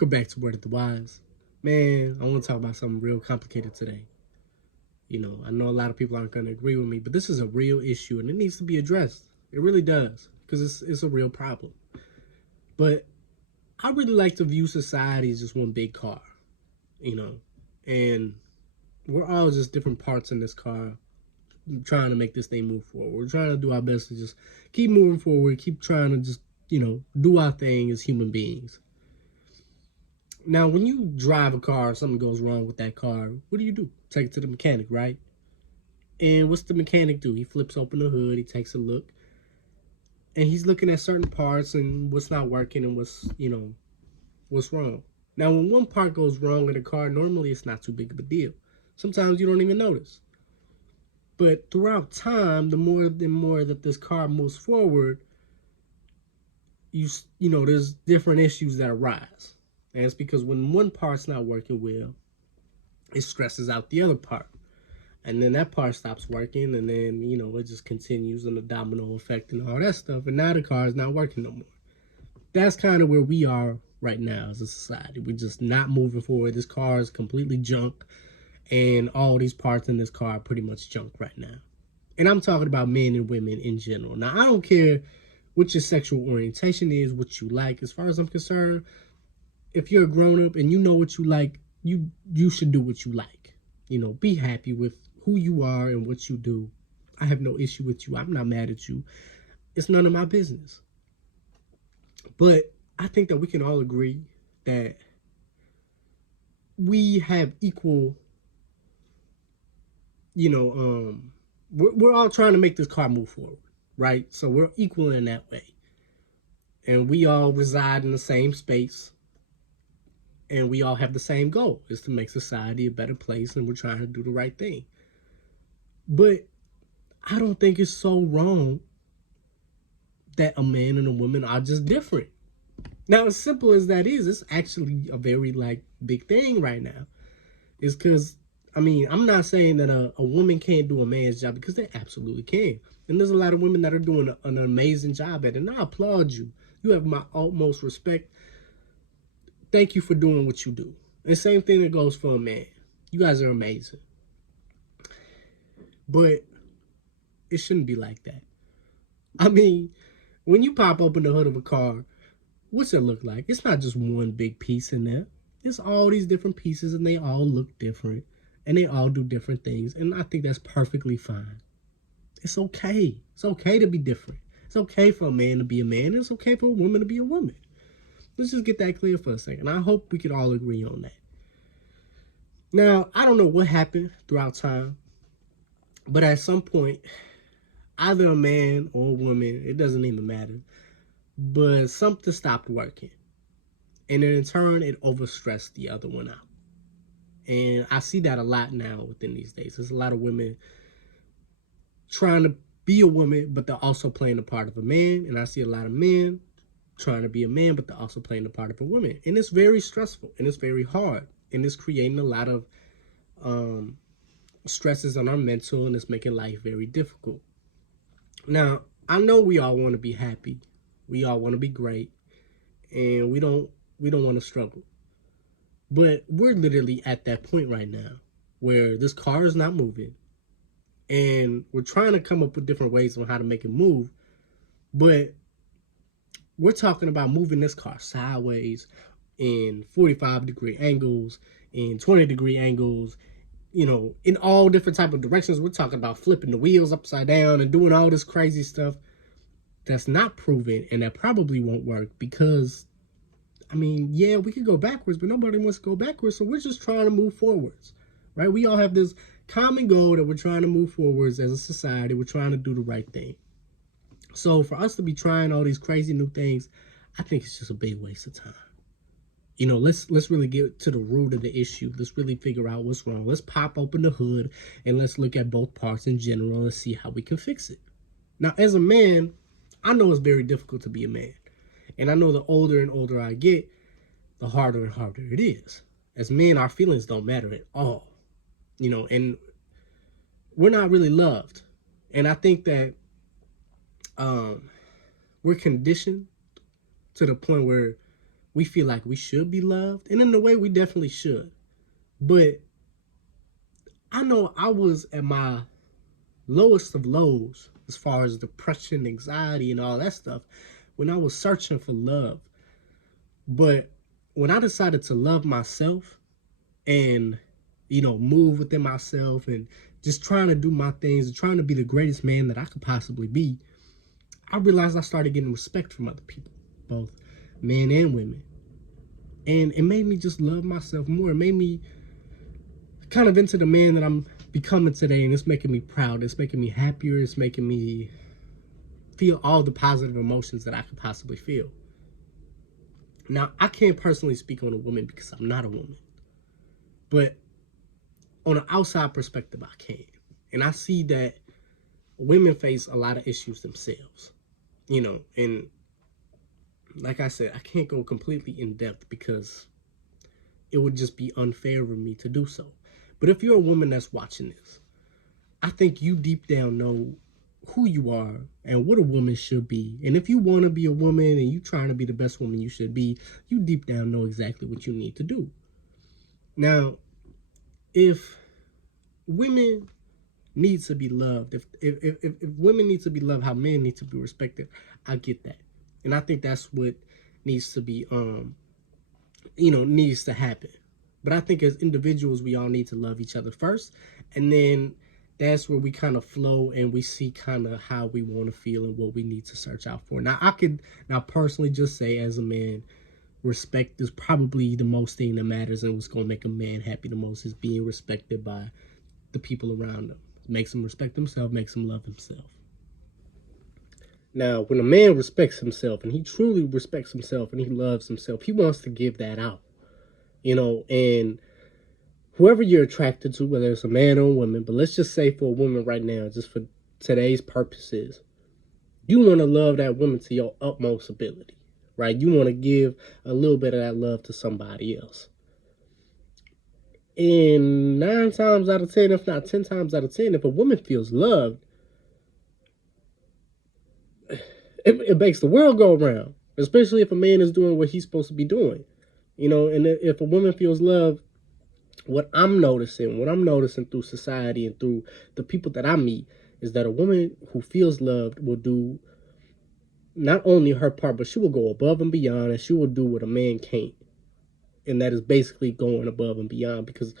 Welcome back to Word of the Wise. Man, I want to talk about something real complicated today. I know a lot of people aren't going to agree with me, but this is a real issue and it needs to be addressed. It really does, because it's a real problem. But I really like to view society as just one big car, you know, and we're all just different parts in this car trying to make this thing move forward. We're trying to do our best to just keep moving forward, keep trying to just, do our thing as human beings. Now, when you drive a car, something goes wrong with that car, what do? Take it to the mechanic, right? And what's the mechanic do? He flips open the hood, he takes a look, and he's looking at certain parts and what's not working and what's wrong. Now, when one part goes wrong in a car, normally it's not too big of a deal. Sometimes you don't even notice. But throughout time, the more and more that this car moves forward, there's different issues that arise. And it's because when one part's not working well, it stresses out the other part. And then that part stops working, and then, it just continues in the domino effect and all that stuff. And now the car is not working no more. That's kind of where we are right now as a society. We're just not moving forward. This car is completely junk, and all these parts in this car are pretty much junk right now. And I'm talking about men and women in general. Now, I don't care what your sexual orientation is, what you like. As far as I'm concerned, if you're a grown-up and you know what you like, you should do what you like. Be happy with who you are and what you do. I have no issue with you. I'm not mad at you. It's none of my business. But I think that we can all agree that we have equal, we're all trying to make this car move forward, right? So we're equal in that way. And we all reside in the same space. And we all have the same goal, is to make society a better place, and we're trying to do the right thing. But I don't think it's so wrong that a man and a woman are just different. Now, as simple as that is, it's actually a very, big thing right now. It's because, I'm not saying that a woman can't do a man's job, because they absolutely can. And there's a lot of women that are doing an amazing job at it, and I applaud you. You have my utmost respect. Thank you for doing what you do. And same thing that goes for a man. You guys are amazing. But it shouldn't be like that. When you pop open the hood of a car, what's it look like? It's not just one big piece in there. It's all these different pieces, and they all look different. And they all do different things. And I think that's perfectly fine. It's okay. It's okay to be different. It's okay for a man to be a man. It's okay for a woman to be a woman. Let's just get that clear for a second. I hope we could all agree on that. Now, I don't know what happened throughout time, but at some point, either a man or a woman, it doesn't even matter, but something stopped working. And in turn, it overstressed the other one out. And I see that a lot now within these days. There's a lot of women trying to be a woman, but they're also playing the part of a man. And I see a lot of men trying to be a man, but they're also playing the part of a woman. And it's very stressful, and it's very hard, and it's creating a lot of stresses on our mental, and it's making life very difficult. Now, I know we all want to be happy, we all want to be great, and we don't want to struggle. But we're literally at that point right now where this car is not moving, and we're trying to come up with different ways on how to make it move, but we're talking about moving this car sideways in 45-degree angles, in 20-degree angles, in all different type of directions. We're talking about flipping the wheels upside down and doing all this crazy stuff that's not proven, and that probably won't work because, yeah, we could go backwards, but nobody wants to go backwards, so we're just trying to move forwards, right? We all have this common goal that we're trying to move forwards as a society. We're trying to do the right thing. So for us to be trying all these crazy new things, I think it's just a big waste of time. Let's really get to the root of the issue. Let's really figure out what's wrong. Let's pop open the hood and let's look at both parts in general and see how we can fix it. Now, as a man, I know it's very difficult to be a man. And I know the older and older I get, the harder and harder it is. As men, our feelings don't matter at all. And we're not really loved. And I think that we're conditioned to the point where we feel like we should be loved, and in a way we definitely should. But I know I was at my lowest of lows as far as depression, anxiety, and all that stuff when I was searching for love. But when I decided to love myself and, move within myself and just trying to do my things and trying to be the greatest man that I could possibly be, I realized I started getting respect from other people, both men and women. And it made me just love myself more. It made me kind of into the man that I'm becoming today, and it's making me proud. It's making me happier. It's making me feel all the positive emotions that I could possibly feel. Now, I can't personally speak on a woman because I'm not a woman. But on an outside perspective, I can. And I see that women face a lot of issues themselves. And like I said, I can't go completely in depth because it would just be unfair of me to do so. But if you're a woman that's watching this, I think you deep down know who you are and what a woman should be. And if you want to be a woman and you trying to be the best woman you should be, you deep down know exactly what you need to do. Now, if women need to be loved, if women need to be loved how men need to be respected, I get that. And I think that's what needs to be needs to happen. But I think as individuals, we all need to love each other first, and then that's where we kind of flow and we see kind of how we want to feel and what we need to search out for. Now, I could personally just say, as a man, respect is probably the most thing that matters, and what's going to make a man happy the most is being respected by the people around him. Makes him respect himself, makes him love himself. Now, when a man respects himself, and he truly respects himself, and he loves himself, he wants to give that out. And whoever you're attracted to, whether it's a man or a woman, but let's just say for a woman right now, just for today's purposes, you want to love that woman to your utmost ability, right? You want to give a little bit of that love to somebody else. And 9 times out of 10, if not 10 times out of 10, if a woman feels loved, it makes the world go around, especially if a man is doing what he's supposed to be doing. And if a woman feels loved, what I'm noticing through society and through the people that I meet is that a woman who feels loved will do not only her part, but she will go above and beyond, and she will do what a man can't. And that is basically going above and beyond, because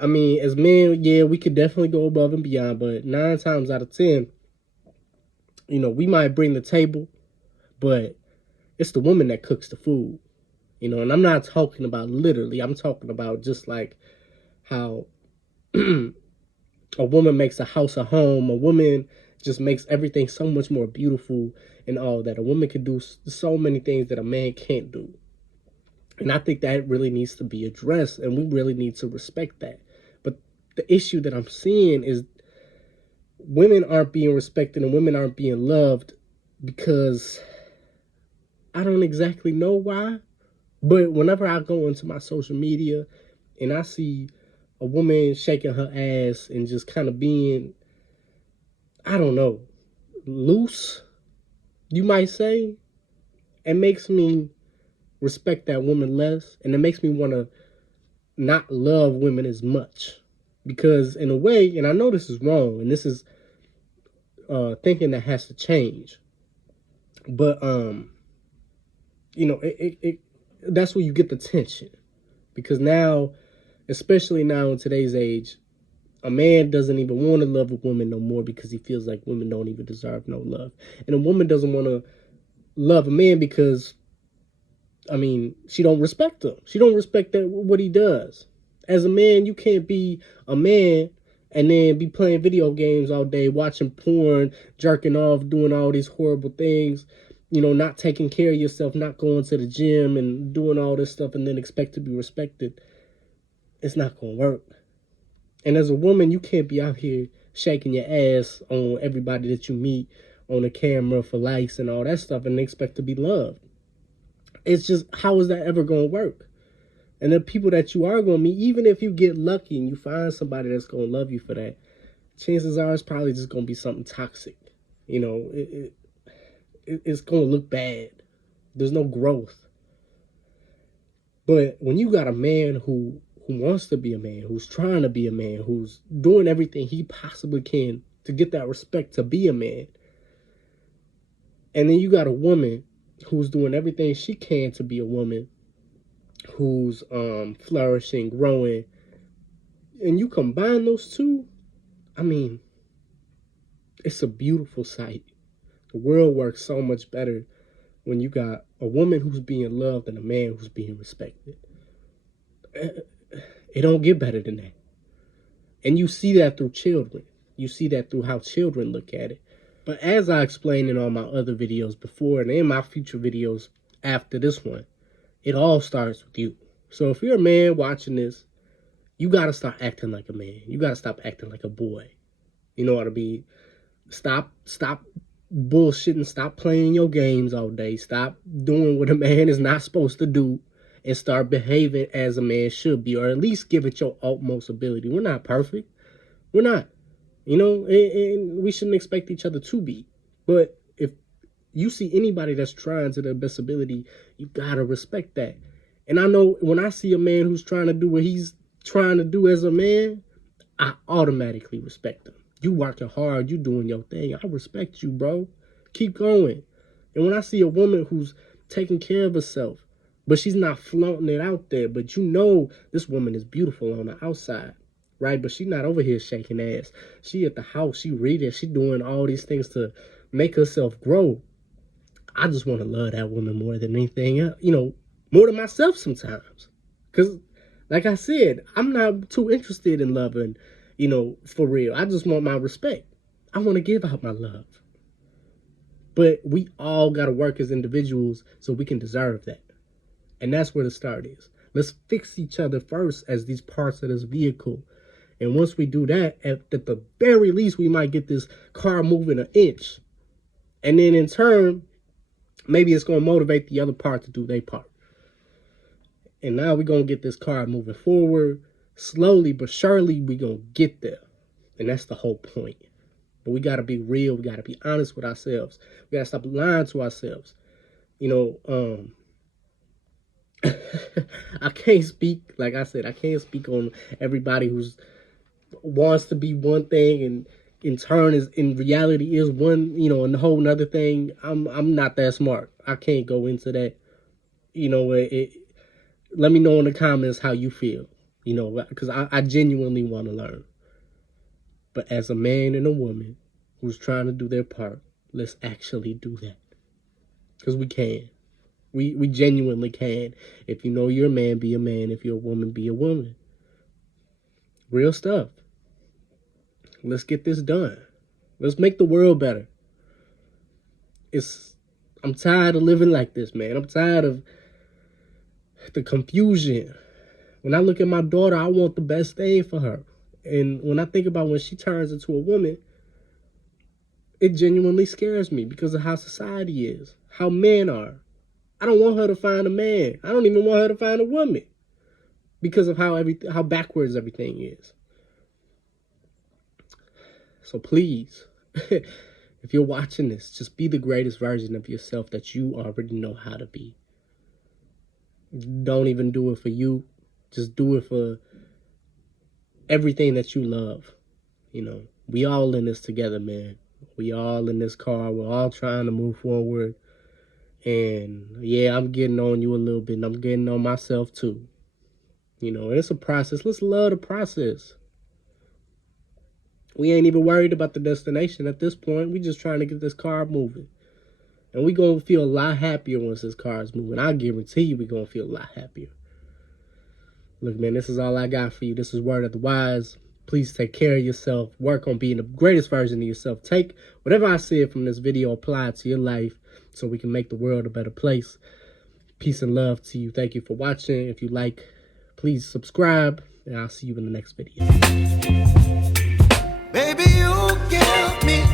as men, yeah, we could definitely go above and beyond, but 9 times out of 10, we might bring the table, but it's the woman that cooks the food. And I'm not talking about literally. I'm talking about just like how a woman makes a house a home. A woman just makes everything so much more beautiful and all that. A woman can do so many things that a man can't do. And I think that really needs to be addressed, and we really need to respect that. But the issue that I'm seeing is women aren't being respected and women aren't being loved because I don't exactly know why. But whenever I go into my social media and I see a woman shaking her ass and just kind of being, I don't know, loose, you might say, it makes me respect that woman less, and it makes me want to not love women as much. Because in a way, and I know this is wrong, and this is thinking that has to change, but that's where you get the tension. Because now, especially now in today's age, a man doesn't even want to love a woman no more because he feels like women don't even deserve no love. And a woman doesn't want to love a man because, she don't respect him. She don't respect what he does. As a man, you can't be a man and then be playing video games all day, watching porn, jerking off, doing all these horrible things, not taking care of yourself, not going to the gym and doing all this stuff and then expect to be respected. It's not going to work. And as a woman, you can't be out here shaking your ass on everybody that you meet on the camera for likes and all that stuff and expect to be loved. It's just, how is that ever going to work? And the people that you are going to meet, even if you get lucky and you find somebody that's going to love you for that, chances are it's probably just going to be something toxic. It's going to look bad. There's no growth. But when you got a man who wants to be a man, who's trying to be a man, who's doing everything he possibly can to get that respect to be a man, and then you got a woman who's doing everything she can to be a woman, who's flourishing, growing, and you combine those two, I mean, it's a beautiful sight. The world works so much better when you got a woman who's being loved and a man who's being respected. It don't get better than that. And you see that through children. You see that through how children look at it. But as I explained in all my other videos before and in my future videos after this one, it all starts with you. So if you're a man watching this, you got to start acting like a man. You got to stop acting like a boy. You know what I mean? Stop bullshitting. Stop playing your games all day. Stop doing what a man is not supposed to do and start behaving as a man should be, or at least give it your utmost ability. We're not perfect. We're not. You know, and we shouldn't expect each other to be. But if you see anybody that's trying to their best ability, you got to respect that. And I know when I see a man who's trying to do what he's trying to do as a man, I automatically respect him. You working hard, you doing your thing. I respect you, bro. Keep going. And when I see a woman who's taking care of herself, but she's not flaunting it out there, but you know this woman is beautiful on the outside, right? But she's not over here shaking ass. She at the house, she reading, she doing all these things to make herself grow. I just want to love that woman more than anything else, you know, more than myself sometimes. Because, like I said, I'm not too interested in loving, you know, for real. I just want my respect. I want to give out my love. But we all got to work as individuals so we can deserve that. And that's where the start is. Let's fix each other first as these parts of this vehicle. And once we do that, at the very least, we might get this car moving an inch. And then in turn, maybe it's going to motivate the other part to do their part. And now we're going to get this car moving forward. Slowly but surely, we're going to get there. And that's the whole point. But we got to be real. We got to be honest with ourselves. We got to stop lying to ourselves. You know, I can't speak, like I said, I can't speak on everybody who's wants to be one thing and in turn is in reality is one, you know, and a whole nother thing. I'm not that smart. I can't go into that. You know, let me know in the comments how you feel, you know, because I genuinely want to learn. But as a man and a woman who's trying to do their part, let's actually do that. Because we can. We genuinely can. If you know you're a man, be a man. If you're a woman, be a woman. Real stuff. Let's get this done. Let's make the world better. I'm tired of living like this, man. I'm tired of the confusion. When I look at my daughter, I want the best thing for her. And when I think about when she turns into a woman, it genuinely scares me because of how society is, how men are. I don't want her to find a man. I don't even want her to find a woman because of how backwards everything is. So please, if you're watching this, just be the greatest version of yourself that you already know how to be. Don't even do it for you. Just do it for everything that you love. You know, we all in this together, man. We all in this car. We're all trying to move forward. And yeah, I'm getting on you a little bit, and I'm getting on myself too. You know, it's a process. Let's love the process. We ain't even worried about the destination at this point. We just trying to get this car moving. And we going to feel a lot happier once this car is moving. I guarantee you we going to feel a lot happier. Look, man, this is all I got for you. This is Word of the Wise. Please take care of yourself. Work on being the greatest version of yourself. Take whatever I said from this video, apply it to your life so we can make the world a better place. Peace and love to you. Thank you for watching. If you like, please subscribe, and I'll see you in the next video. Baby, you give me